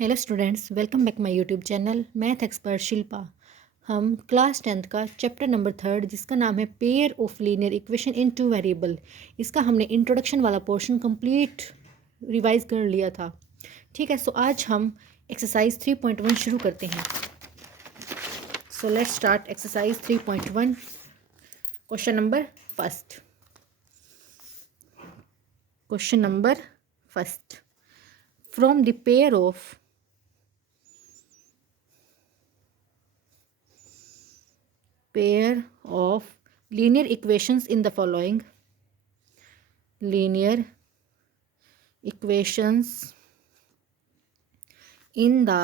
Hello students, welcome back my YouTube channel math expert Shilpa. हम class 10th का chapter number 3 जिसका नाम है pair of linear equation in two variable, इसका हमने इंट्रोडक्शन वाला पोर्शन कंप्लीट रिवाइज कर लिया था। ठीक है, सो आज हम एक्सरसाइज 3.1 शुरू करते हैं। So let's start exercise 3.1। Question number first. Question number first, from the pair of linear equations in the following linear equations in the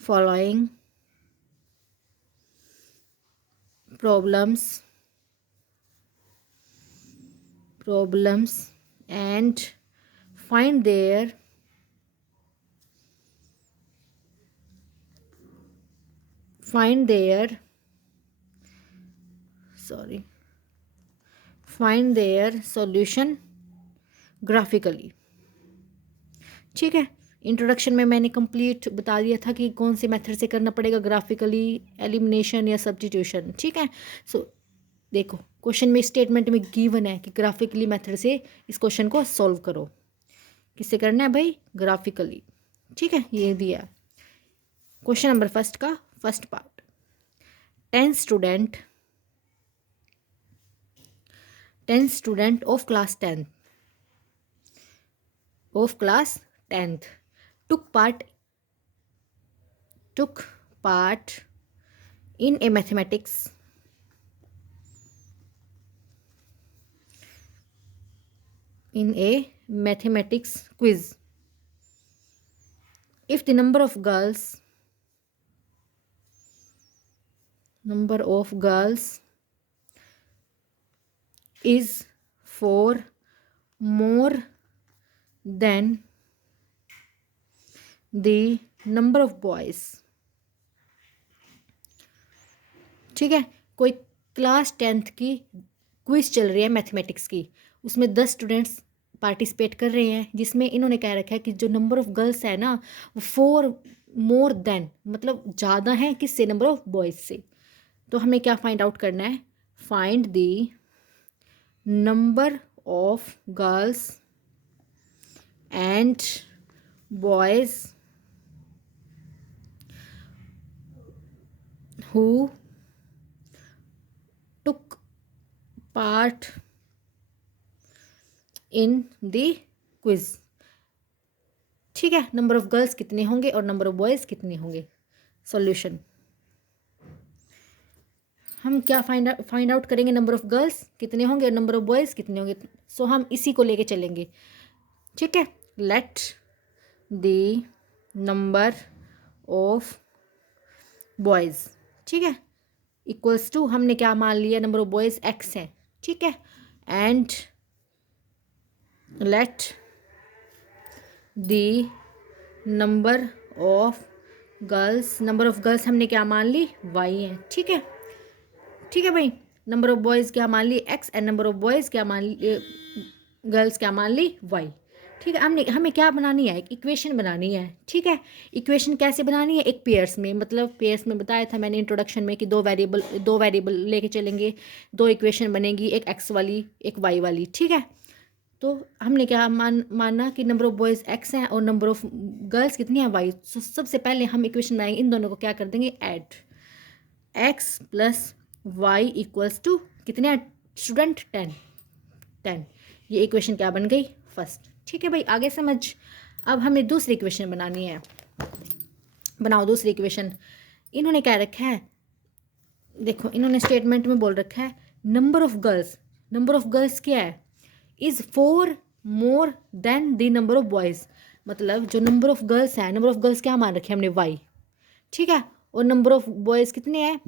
following problems and find their solution graphically। ठीक है, introduction में मैंने complete बता दिया था कि कौन से मेथड से करना पड़ेगा, ग्राफिकली, एलिमिनेशन या सब्स्टिट्यूशन। ठीक है, सो देखो क्वेश्चन में स्टेटमेंट में गिवन है कि ग्राफिकली मेथड से इस क्वेश्चन को सॉल्व करो। किससे करना है भाई? ग्राफिकली। ठीक है, ये दिया क्वेश्चन नंबर फर्स्ट का first part. 10 student of class 10th took part in a mathematics quiz. If the number of girls is 4 more than the number of boys। ठीक है, कोई क्लास 10th की क्विज चल रही है मैथमेटिक्स की, उसमें 10 स्टूडेंट्स पार्टिसिपेट कर रहे हैं, जिसमें इन्होंने कह रखा है कि जो नंबर ऑफ गर्ल्स है ना वो 4 मोर देन, मतलब ज़्यादा है किससे? नंबर ऑफ बॉयज़ से। तो हमें क्या फाइंड आउट करना है? Find the number of girls and boys who took part in the quiz। ठीक है, नंबर ऑफ गर्ल्स कितने होंगे और नंबर ऑफ बॉयज़ कितने होंगे। सॉल्यूशन हम क्या फाइंड आउट करेंगे? नंबर ऑफ गर्ल्स कितने होंगे और नंबर ऑफ बॉयज़ कितने होंगे। सो हम इसी को लेके चलेंगे। ठीक है, let the number of boys, ठीक है, इक्वल्स टू, हमने क्या मान लिया? नंबर ऑफ बॉयज़ x है। ठीक है, and let the number of girls हमने क्या मान ली? y है। ठीक है, ठीक है भाई, नंबर ऑफ बॉयज़ क्या मान ली? x and number of boys क्या मान ली? गर्ल्स क्या मान ली? y। ठीक है, हमें क्या बनानी है? एक इक्वेशन बनानी है। ठीक है, इक्वेशन कैसे बनानी है? एक पेयर्स में, मतलब पेयर्स में बताया था मैंने इंट्रोडक्शन में कि दो वेरिएबल लेके चलेंगे, दो इक्वेशन बनेगी, एक x वाली एक y वाली। ठीक है, तो हमने क्या माना कि नंबर ऑफ बॉयज़ x हैं और नंबर ऑफ गर्ल्स कितनी है? y। तो सबसे पहले हम इक्वेशन बनाएंगे, इन दोनों को क्या कर देंगे? Add. x plus Y equals to कितने हैं स्टूडेंट? 10। ये इक्वेशन क्या बन गई? फर्स्ट। ठीक है भाई, आगे समझ। अब हमें दूसरी इक्वेशन बनानी है। बनाओ दूसरी इक्वेशन। इन्होंने क्या रखा है? देखो, इन्होंने स्टेटमेंट में बोल रखा है नंबर ऑफ गर्ल्स क्या है? Is 4 more than the number of boys. मतलब जो नंबर ऑफ गर्ल्स है, नंबर ऑफ गर्ल्स क्या मान रखे हमने? y। ठीक है, और नंबर ऑफ बॉयज़ कितने हैं?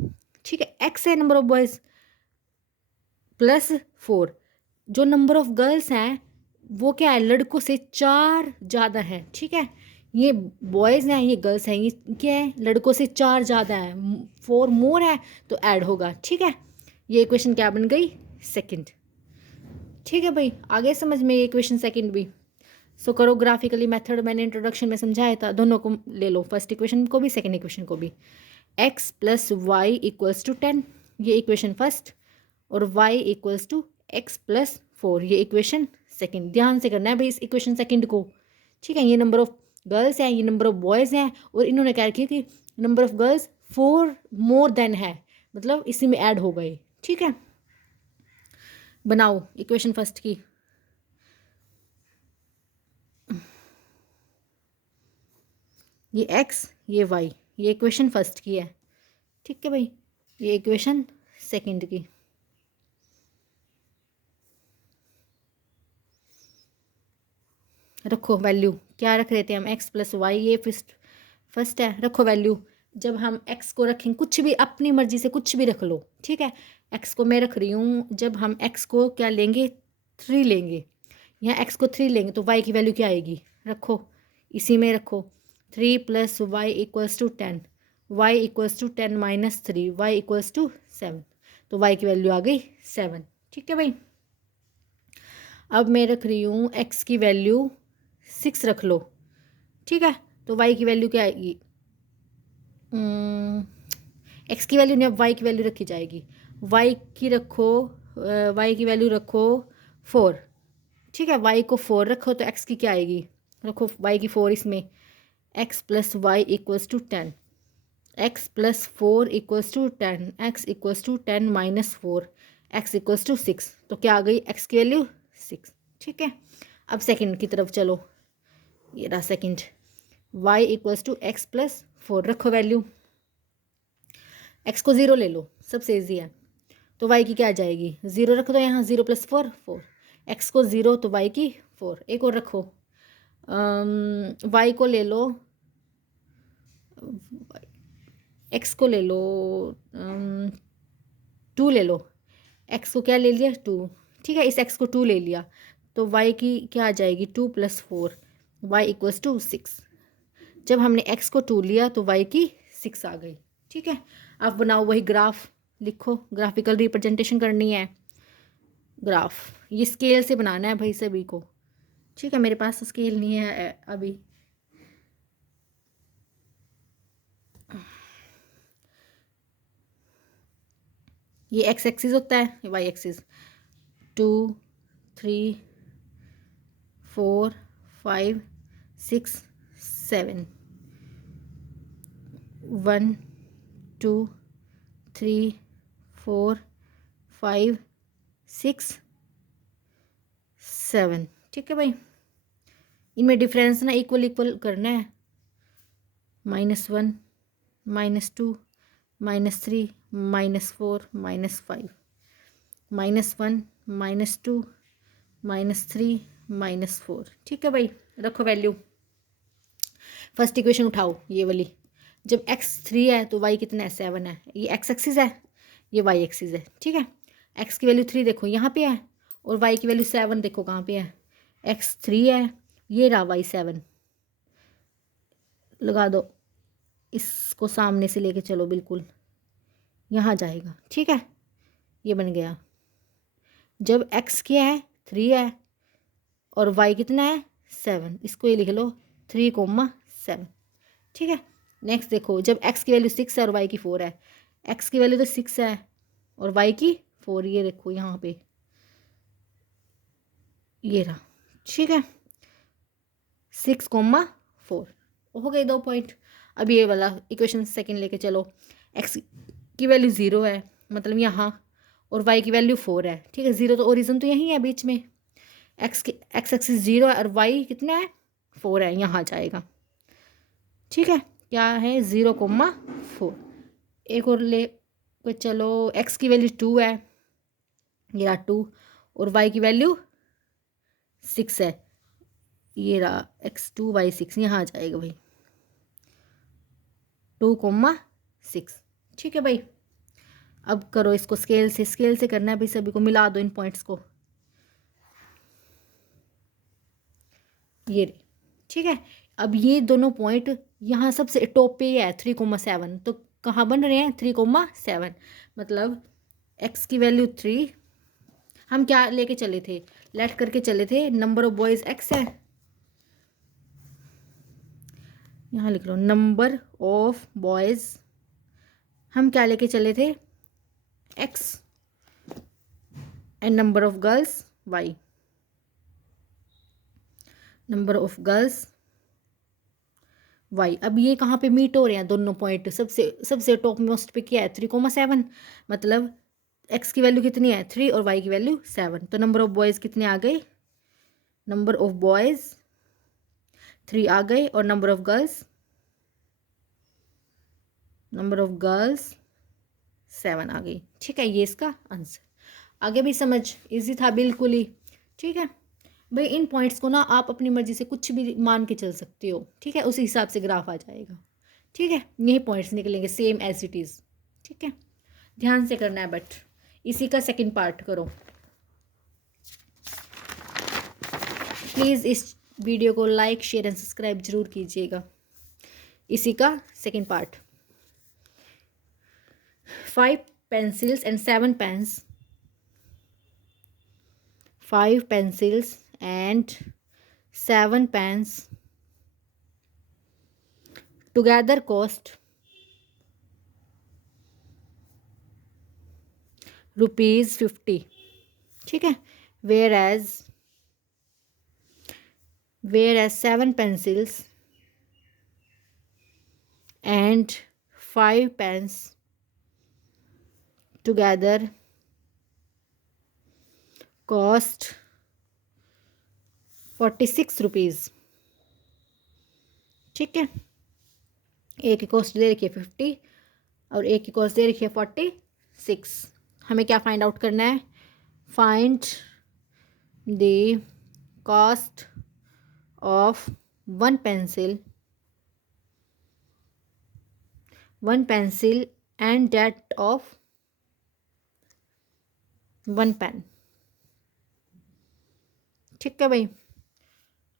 ठीक है, x है नंबर ऑफ बॉयज़ प्लस 4। जो नंबर ऑफ गर्ल्स हैं वो क्या है? लड़कों से 4 ज़्यादा है। ठीक है, ये बॉयज़ हैं, ये गर्ल्स हैं, ये क्या है? लड़कों से 4 ज़्यादा है, 4 मोर है तो ऐड होगा। ठीक है, ये इक्वेशन क्या बन गई? सेकंड। ठीक है भाई, आगे समझ में ये इक्वेशन सेकंड भी। सो करो ग्राफिकली मेथड, मैंने इंट्रोडक्शन में समझाया था, दोनों को ले लो, फर्स्ट इक्वेशन को भी सेकंड इक्वेशन को भी। x plus Y equals to 10, ये इक्वेशन फर्स्ट, और y equals to x plus 4, ये इक्वेशन सेकंड। ध्यान से करना है भाई इस इक्वेशन सेकंड को, ठीक है। ये नंबर ऑफ गर्ल्स हैं, ये नंबर ऑफ बॉयज़ हैं, और इन्होंने क्या रखी कि number of girls 4 more than है, मतलब इसी में ऐड हो गए, ठीक है। बनाओ इक्वेशन फर्स्ट की। ये x, ये y, ये इक्वेशन फर्स्ट की है, ठीक है भाई। ये इक्वेशन सेकंड की। रखो वैल्यू, क्या रख रहे थे हम, x प्लस वाई, ये फर्स्ट है, रखो वैल्यू। जब हम x को रखें, कुछ भी अपनी मर्जी से कुछ भी रख लो, ठीक है। x को मैं रख रही हूँ, जब हम x को क्या लेंगे, 3 लेंगे, यहाँ x को 3 लेंगे तो y की वैल्यू क्या आएगी, रखो इसी में रखो। 3 plus Y equals to 10, Y equals to 10 minus 3, Y equals to 7, तो y की वैल्यू आ गई 7, ठीक है भाई। अब मैं रख रही हूँ x की वैल्यू 6 रख लो, ठीक है। तो y की वैल्यू क्या आएगी, x की वैल्यू नहीं, अब y की वैल्यू रखी जाएगी। y की रखो, y की वैल्यू रखो 4, ठीक है। y को 4 रखो तो x की क्या आएगी, रखो y की 4 इसमें, x plus Y equals to 10, x plus 4 equals to 10, x equals to 10 minus 4, x equals to 6, तो क्या आ गई x की वैल्यू 6, ठीक है। अब सेकंड की तरफ चलो, ये रहा second, y equals to X plus 4, रखो वैल्यू। x को 0 ले लो, सबसे ईजी है, तो y की क्या आ जाएगी, 0 रख दो यहाँ, 0 प्लस 4 4, x को 0 तो y की 4। एक और रखो, y को ले लो, x को ले लो, 2 ले लो, x को क्या ले लिया 2, ठीक है। इस x को 2 ले लिया तो y की क्या आ जाएगी 2 प्लस 4, y इक्वल्स टू 6। जब हमने x को 2 लिया तो y की 6 आ गई, ठीक है। अब बनाओ वही ग्राफ, लिखो, ग्राफिकल रिप्रेजेंटेशन करनी है। ग्राफ ये स्केल से बनाना है भाई सभी को, ठीक है। मेरे पास तो स्केल नहीं है अभी। ये एक्स एक्सिस होता है, ये वाई एक्सिस, 2 3 4 5 6 7, 1 2 3 4 5 6 7, ठीक है भाई। इनमें डिफरेंस ना इक्वल इक्वल करना है, -1 -2 -3 -4 -5, -1 -2 -3 -4, ठीक है भाई। रखो वैल्यू, फर्स्ट इक्वेशन उठाओ ये वाली, जब x 3 है तो y कितना है 7 है, ये x एक्सिस है, ये y एक्सिस है, ठीक है। x की वैल्यू 3 देखो यहाँ पे है, और y की वैल्यू 7 देखो कहाँ पे है, x 3 है, ये रहा y 7, लगा दो, इसको सामने से लेके चलो बिल्कुल यहाँ जाएगा, ठीक है। ये बन गया, जब x क्या है 3 है और y कितना है 7, इसको ये लिख लो 3,7, ठीक है। नेक्स्ट देखो, जब x की वैल्यू 6 है और y की 4 है, x की वैल्यू तो 6 है और y की 4, ये देखो यहाँ पे, ये रहा, ठीक है, 6,4 हो गए 2 पॉइंट। अब ये वाला इक्वेशन सेकंड लेके चलो, x की वैल्यू 0 है मतलब यहाँ, और y की वैल्यू 4 है, ठीक है। 0 तो ओरिजिन तो यहीं है बीच में, x एक्सिस 0 है और y कितना है 4 है, यहाँ जाएगा, ठीक है। क्या है 0,4। एक और ले को चलो, x की वैल्यू 2 है, ये रहा 2, और y की वैल्यू 6 है, ये रहा x2 y 6, यहाँ आ जाएगा भाई 2,6, ठीक है भाई। अब करो इसको स्केल से करना है भाई, सभी को मिला दो इन पॉइंट्स को, ये रे, ठीक है। अब ये दोनों पॉइंट यहाँ सबसे टॉप पे है 3,7, तो कहाँ बन रहे हैं 3,7, मतलब x की वैल्यू 3, हम क्या लेके चले थे, लेट करके चले थे, नंबर ऑफ बॉयज़ x है, यहाँ लिख लो नंबर ऑफ बॉयज़, हम क्या लेके चले थे x, and number of girls y, number of girls y। अब ये कहाँ पे मीट हो रहे हैं दोनों पॉइंट, सबसे सबसे टॉप मोस्ट पे क्या है 3,7, मतलब x की वैल्यू कितनी है 3 और y की वैल्यू 7, तो नंबर ऑफ बॉयज़ कितने आ गए, नंबर ऑफ बॉयज़ 3 आ गए और नंबर ऑफ गर्ल्स 7 आ गई। ठीक है, ये इसका आंसर। आगे भी समझ इजी था बिल्कुल ही। ठीक है भाई, इन पॉइंट्स को ना आप अपनी मर्जी से कुछ भी मान के चल सकते हो। ठीक है, उसी हिसाब से ग्राफ आ जाएगा। ठीक है, यही पॉइंट्स निकलेंगे सेम एज इट इज़। ठीक है, ध्यान से करना है, बट इसी का सेकंड पार्ट करो प्लीज़। इस वीडियो को लाइक शेयर एंड सब्सक्राइब जरूर कीजिएगा। इसी का second part, 5 pencils and 7 pens, 5 pencils and 7 pens together cost ₹50। ठीक है, whereas 7 pencils and 5 pens together cost ₹46। ठीक है, एक की कॉस्ट दे रखी है 50 और एक की कॉस्ट दे रखी है 46। हमें क्या फाइंड आउट करना है, find the cost of one pencil and that of one pen. ठीक है भाई,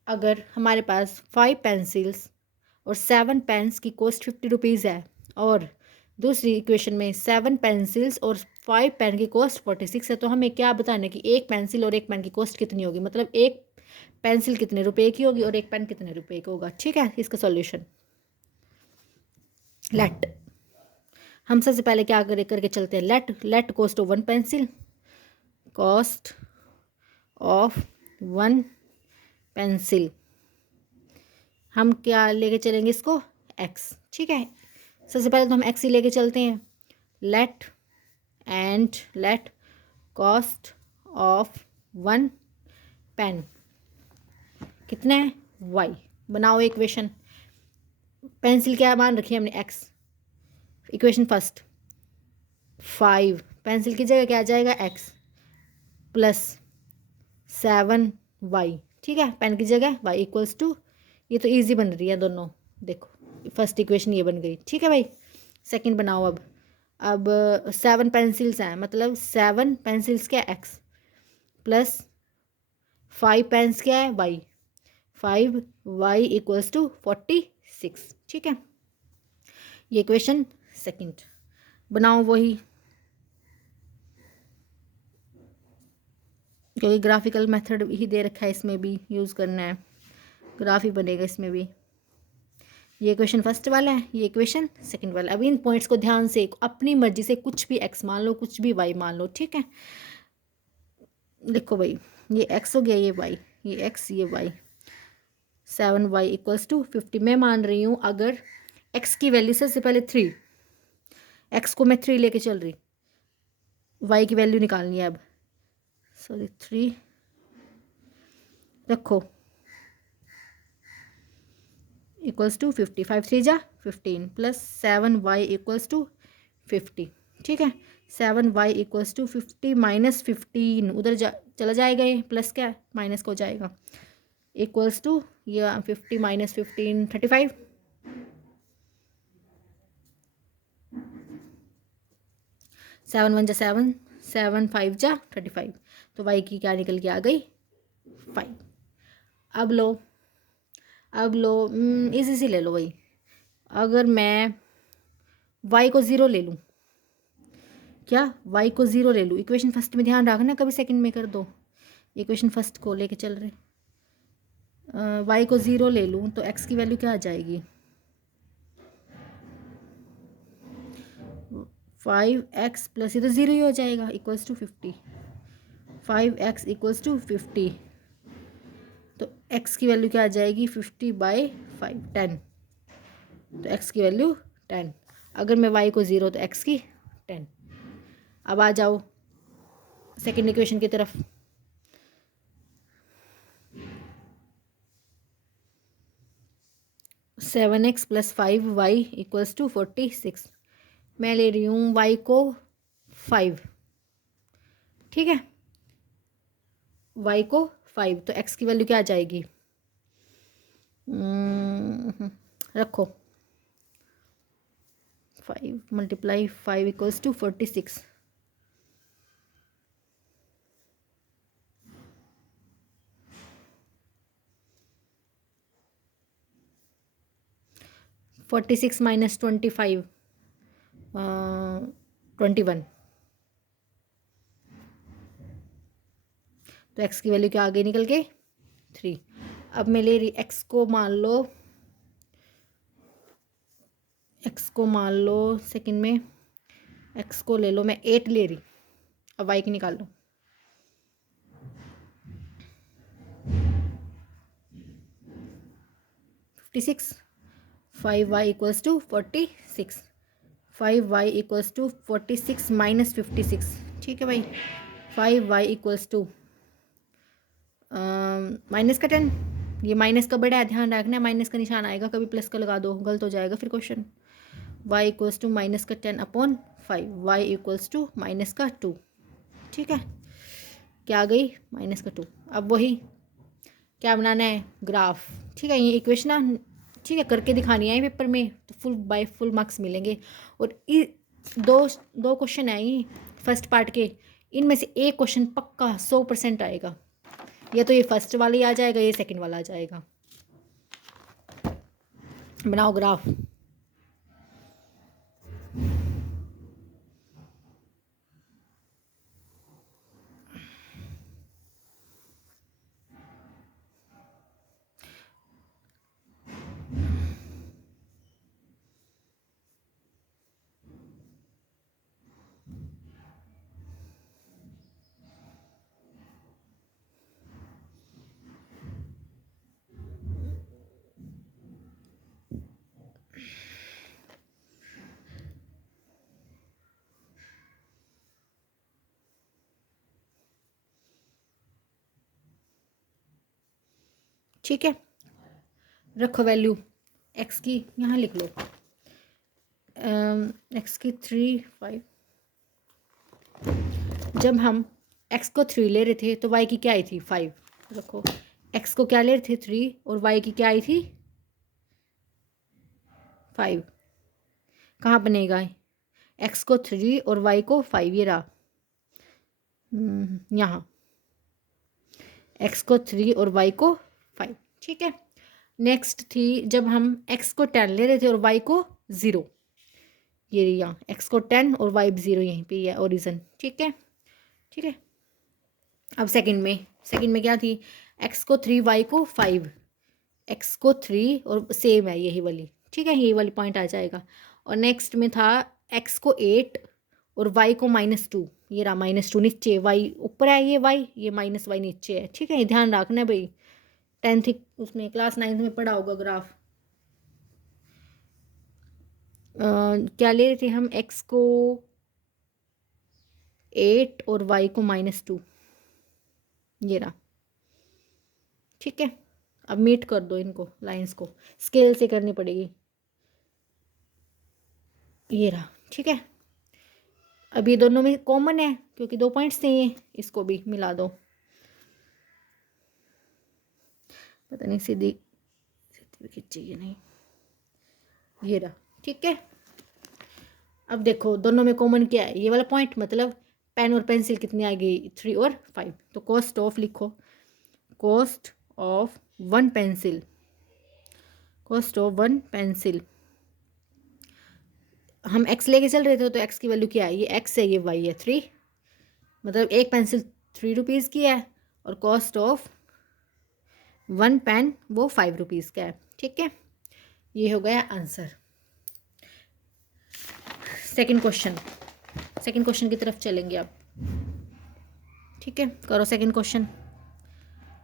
अगर हमारे पास 5 पेंसिल्स और 7 पेन्स की कॉस्ट ₹50 है और दूसरी इक्वेशन में 7 पेंसिल्स और 5 पेन की कॉस्ट 46 है, तो हमें क्या बताना है कि एक पेंसिल और एक पेन की कॉस्ट कितनी होगी, मतलब एक पेंसिल कितने रुपए की होगी और एक पेन कितने रुपए का होगा। ठीक है, इसका सॉल्यूशन लेट, हम सबसे पहले क्या करके चलते हैं, let cost of one pencil, cost of one pencil, हम क्या लेके चलेंगे इसको x। ठीक है, सबसे पहले तो हम x ही लेके चलते हैं, let cost of one pen कितना है y। बनाओ इक्वेशन, पेंसिल क्या मान रखी है हमने x, इक्वेशन फर्स्ट 5 पेंसिल की जगह क्या आ जाएगा x प्लस 7y। ठीक है, पेन की जगह y इक्वल्स टू, ये तो इजी बन रही है दोनों, देखो फर्स्ट इक्वेशन ये बन गई। ठीक है भाई, सेकंड बनाओ। अब 7 पेंसिल्स हैं, मतलब 7 पेंसिल्स क्या x प्लस 5 पेन्स क्या है y, 5y इक्वल्स टू 46। ठीक है, ये इक्वेशन सेकंड बनाओ वही, क्योंकि ग्राफिकल मेथड ही दे रखा है, इसमें भी यूज़ करना है, ग्राफ ही बनेगा इसमें भी। ये इक्वेशन फर्स्ट वाला है, ये इक्वेशन सेकंड वाला। अब इन पॉइंट्स को ध्यान से अपनी मर्जी से कुछ भी x मान लो, कुछ भी y मान लो। ठीक है, देखो भाई, ये x हो गया, ये y, ये x ये y, 7y इक्वल्स टू 50। मैं मान रही हूँ अगर x की वैल्यू सबसे पहले 3, x को मैं 3 लेके चल रही, y की वैल्यू निकालनी है अब, सॉरी 3 रखो इक्वल्स टू 50, 5 3 जा 15 प्लस 7y इक्वल्स टू 50। ठीक है, 7y इक्वल्स टू 50 माइनस 15 उधर चला जाएगा, ये प्लस क्या माइनस को जाएगा, इक्वल्स टू ये 50 माइनस 15 35, 7 1 जा 7, 7 5 जा 35, तो y की क्या निकल के आ गई 5। अब लो इसी से ले लो भाई, अगर मैं y को 0 ले लूँ, क्या y को 0 ले लूँ, इक्वेशन फर्स्ट में ध्यान रखना, कभी सेकंड में कर दो, इक्वेशन फर्स्ट को लेके चल रहे, y को 0 ले लूँ तो x की वैल्यू क्या आ जाएगी, 5x प्लस ये तो 0 ही हो जाएगा equals to 50। 5x equals to 50, तो x की वैल्यू क्या आ जाएगी 50/5 10। तो x की वैल्यू 10। अगर मैं y को 0 तो x की 10। अब आ जाओ सेकेंड इक्वेशन की तरफ। 7x plus 5y equals to 46। मैं ले रही हूँ y को 5, ठीक है, y को 5, तो x की वैल्यू क्या आ जाएगी? रखो 5 × 5 इक्वल्स टू 46। 46 माइनस 25 21। तो x की वैल्यू क्या आ गई निकल के 3। अब मैं ले रही x को मान लो सेकंड में x को ले लो, मैं 8 ले रही। अब y की निकाल लो। $56। 5y equals to 46। 5y equals to 46 minus 56, ठीक है भाई। 5y इक्वल्स टू माइनस का 10। ये माइनस का बड़ा है, ध्यान रखना, माइनस का निशान आएगा, कभी प्लस का लगा दो गलत हो जाएगा फिर question. y equals to minus का 10/5, y इक्वल्स टू माइनस का 2, ठीक है। क्या आ गई माइनस का 2। अब वही क्या बनाना है ग्राफ, ठीक है। ये इक्वेशन ना, ठीक है, करके दिखानी है पेपर में तो फुल मार्क्स मिलेंगे। और दो दो क्वेश्चन है ये फर्स्ट पार्ट के, इनमें से एक क्वेश्चन पक्का 100% आएगा। या तो ये फर्स्ट वाला ही आ जाएगा, ये सेकंड वाला आ जाएगा। बनाओ ग्राफ। ठीक है, रखो वैल्यू x की, यहाँ लिख लो x की 3 5। जब हम x को 3 ले रहे थे तो y की क्या आई थी 5। रखो x को क्या ले रहे थे 3 और y की क्या आई थी 5। कहाँ बनेगा x को 3 और y को 5, ये रहा यहाँ x को 3 और y को 5, ठीक है। नेक्स्ट थी जब हम x को 10 ले रहे थे और y को 0, ये यहाँ x को 10 और y 0, यहीं पे है ओरिजिन, ठीक है, ठीक है। अब सेकंड में क्या थी x को 3 y को 5, x को 3 और सेम है यही वाली, ठीक है, यही वाली पॉइंट आ जाएगा। और नेक्स्ट में था x को 8 और y को -2, ये रहा -2 नीचे, y ऊपर है, ये माइनस y नीचे है, ठीक है। ये ध्यान रखना है भाई, 10th उसमें क्लास 9th में पढ़ा होगा ग्राफ। क्या ले रहे थे हम x को 8 और y को -2, ये रहा, ठीक है। अब मीट कर दो इनको, लाइंस को स्केल से करनी पड़ेगी, ये रहा, ठीक है। अब ये दोनों में कॉमन है क्योंकि 2 पॉइंट्स थे, ये इसको भी मिला दो। पता नहीं सीधी खींची नहीं, ये रहा, ठीक है। अब देखो दोनों में कॉमन क्या है, ये वाला पॉइंट, मतलब पेन और पेंसिल कितनी आ गई 3 और 5। तो कॉस्ट ऑफ लिखो, cost of 1 pencil, cost of 1 pencil. हम x लेके चल रहे थे तो x की वैल्यू क्या है, ये x है, ये y है 3, मतलब एक पेंसिल 3 रुपीज़ की है और कॉस्ट ऑफ 1 पेन वो 5 रुपीज़ का है, ठीक है। ये हो गया answer. Second question, second question की तरफ चलेंगे अब। ठीक है, करो second question.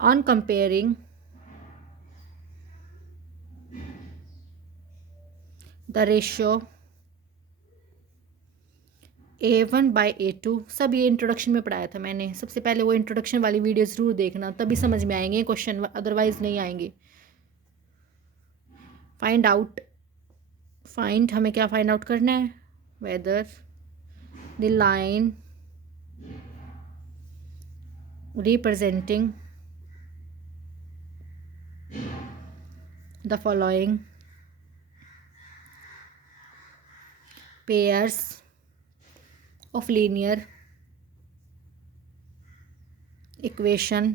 On comparing the ratio A1/A2, सब ये इंट्रोडक्शन में पढ़ाया था मैंने। सबसे पहले वो इंट्रोडक्शन वाली वीडियो ज़रूर देखना, तभी समझ में आएंगे क्वेश्चन, अदरवाइज नहीं आएंगे। फाइंड आउट, फाइंड हमें क्या फाइंड आउट करना है, whether the line representing the following pairs of linear equation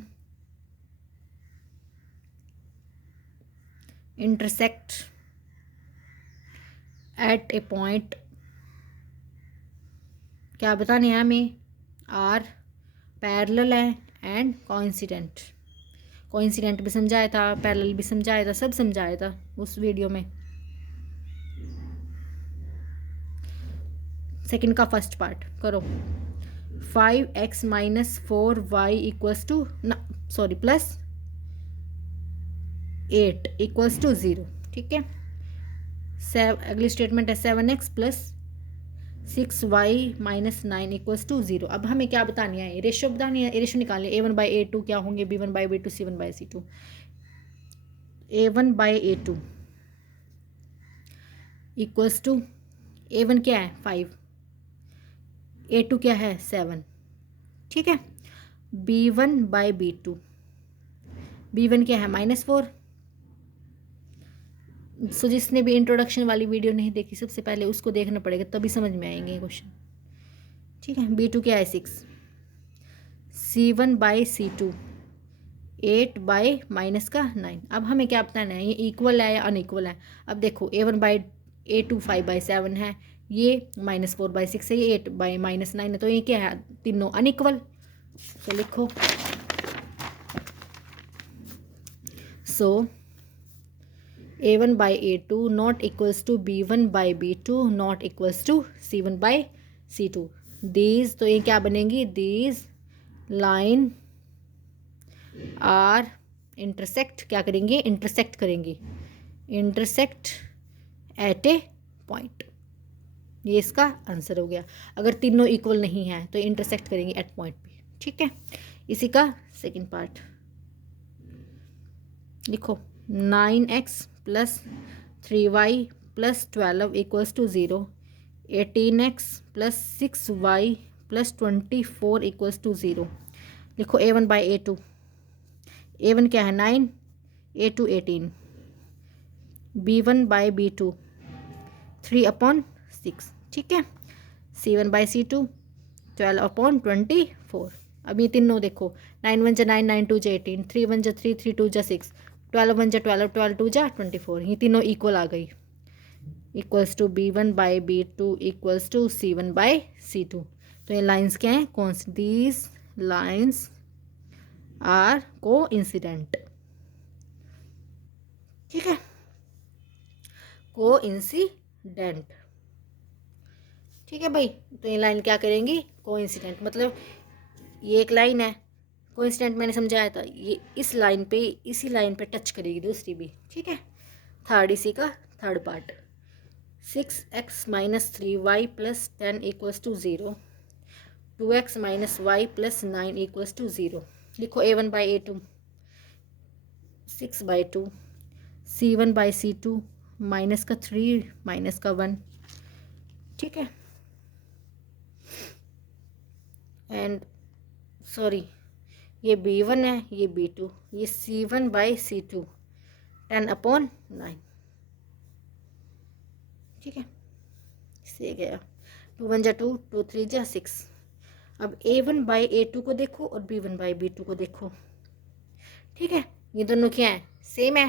intersect at a point, क्या बताने हैं हमें, आर पैरेलल है एंड कोइंसिडेंट। कोइंसिडेंट भी समझाया था, पैरेलल भी समझाया था, सब समझाया था उस वीडियो में। सेकंड का फर्स्ट पार्ट करो। 5x - 4y equals to plus 8 equals to 0। ठीक है, अगली स्टेटमेंट है 7x + 6y - 9 इक्वल्स टू 0। अब हमें क्या बतानी है, रेशियो बतानी है, रेशियो निकालनी है। A1/A2 क्या होंगे, B1/B2, C1/C2। A1/A2 equals to, A1 क्या है 5, A2 क्या है 7। ठीक है, B1/B2, B1 क्या है -4। सो जिसने भी इंट्रोडक्शन वाली वीडियो नहीं देखी, सबसे पहले उसको देखना पड़ेगा, तभी समझ में आएंगे ये क्वेश्चन। ठीक है, B2 क्या है 6, C1/C2 8/-9। अब हमें क्या बताना है, ये इक्वल है या अनइक्वल है। अब देखो A1/A2 5/7 है, ये -4/6 है, ये 8/-9 है, तो ये क्या है, तीनों अनइक्वल। तो लिखो, so A1/A2 not equals to B1/B2 not equals to C1/C2। These, तो ये क्या बनेंगी, दीज लाइन आर इंटरसेक्ट, क्या करेंगे, इंटरसेक्ट करेंगी, इंटरसेक्ट एट ए पॉइंट। ये इसका आंसर हो गया। अगर तीनों इक्वल नहीं है तो इंटरसेक्ट करेंगे एट पॉइंट पे। ठीक है, इसी का सेकंड पार्ट लिखो। 9x + 3y + 12 equals to 0। 18x + 6y + 24 equals to 0। लिखो A1/A2, A1 क्या है 9, A2 18, B1/B2 3/6। ठीक है, C1/C2 12/24। अब ये तीनों देखो, 9 1 9 9 2 18, 3 1 3 3 2 6, 12 1 12 12 2 24। ये तीनों इक्वल आ गई, equals to B1/B2 equals to C1/C2। तो ये लाइंस क्या हैं, दीज लाइंस आर कोइंसिडेंट। ठीक है, कोइंसिडेंट। ठीक है भाई, तो ये लाइन क्या करेंगी, कोइंसिडेंट, मतलब ये एक लाइन है, कोइंसिडेंट मैंने समझाया था, ये इस लाइन पे, इसी लाइन पे टच करेगी दूसरी भी। ठीक है, थर्ड, इसी का third part. 6x - 3y + 10 equals to 0। 2x - y + 9 equals to 0। लिखो A1/A2 6/2, C1/C2 -3 -1। ठीक है, एंड सॉरी, ये B1 है, ये B2, ये C1/C2 10/9। ठीक है, इससे गया 2 1 2, 2 3 6। अब A1/A2 को देखो और B1/B2 को देखो। ठीक है, ये दोनों क्या है, सेम है,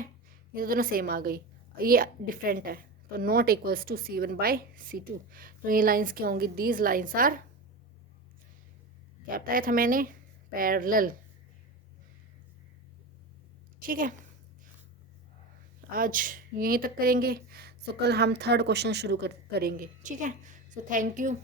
ये दोनों सेम आ गई, ये डिफरेंट है, तो नॉट इक्वल्स टू C1/C2। तो ये लाइंस क्या होंगी, दीज लाइंस आर, क्या बताया था मैंने, पैरेलल। ठीक है, आज यहीं तक करेंगे। सो कल हम थर्ड क्वेश्चन शुरू करेंगे। ठीक है, सो थैंक यू।